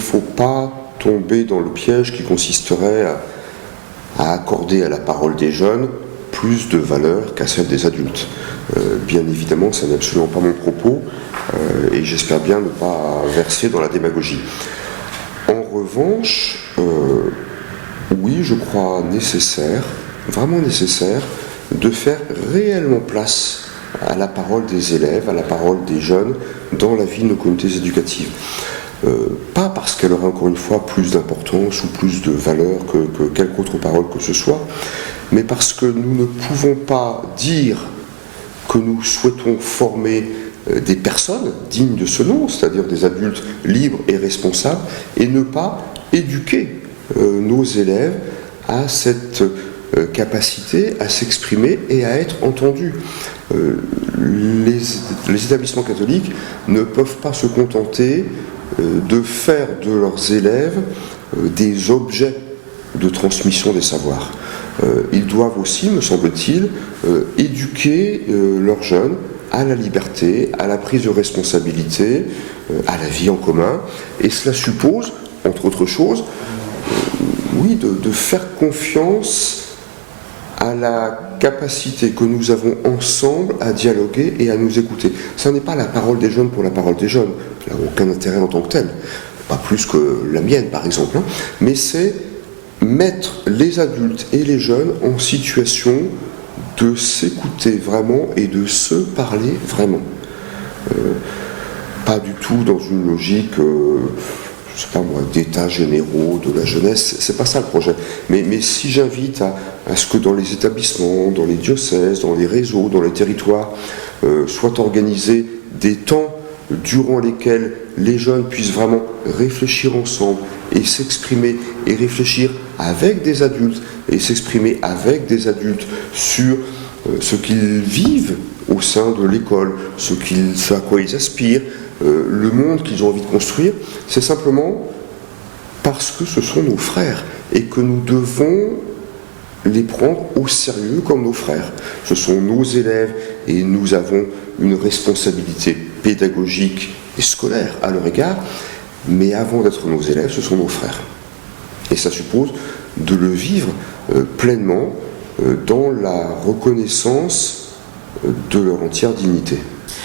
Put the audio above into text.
faut pas tomber dans le piège qui consisterait à accorder à la parole des jeunes plus de valeur qu'à celle des adultes. Bien évidemment, ça n'est absolument pas mon propos, et j'espère bien ne pas verser dans la démagogie. En revanche, oui, je crois nécessaire, vraiment nécessaire, de faire réellement place à la parole des élèves, à la parole des jeunes dans la vie de nos communautés éducatives. Pas parce qu'elle aura encore une fois plus d'importance ou plus de valeur que quelque autre parole que ce soit, mais parce que nous ne pouvons pas dire que nous souhaitons former des personnes dignes de ce nom, c'est-à-dire des adultes libres et responsables, et ne pas éduquer nos élèves à cette capacité à s'exprimer et à être entendus. Les établissements catholiques ne peuvent pas se contenter de faire de leurs élèves des objets de transmission des savoirs. Ils doivent aussi, me semble-t-il, éduquer leurs jeunes à la liberté, à la prise de responsabilité, à la vie en commun. Et cela suppose, entre autres choses, oui, de faire confiance à la capacité que nous avons ensemble à dialoguer et à nous écouter. Ce n'est pas la parole des jeunes pour la parole des jeunes, elle n'a aucun intérêt en tant que telle, pas plus que la mienne par exemple, hein, mais c'est mettre les adultes et les jeunes en situation de s'écouter vraiment et de se parler vraiment. Pas du tout dans une logique, je sais pas moi, d'états généraux de la jeunesse, c'est pas ça le projet. Mais si j'invite à ce que dans les établissements, dans les diocèses, dans les réseaux, dans les territoires, soient organisés des temps durant lesquels les jeunes puissent vraiment réfléchir ensemble et s'exprimer et réfléchir avec des adultes et s'exprimer avec des adultes sur ce qu'ils vivent au sein de l'école, ce à quoi ils aspirent, le monde qu'ils ont envie de construire, c'est simplement parce que ce sont nos frères et que nous devons les prendre au sérieux comme nos frères. Ce sont nos élèves et nous avons une responsabilité pédagogique et scolaire à leur égard, mais avant d'être nos élèves, ce sont nos frères. Et ça suppose de le vivre pleinement dans la reconnaissance de leur entière dignité.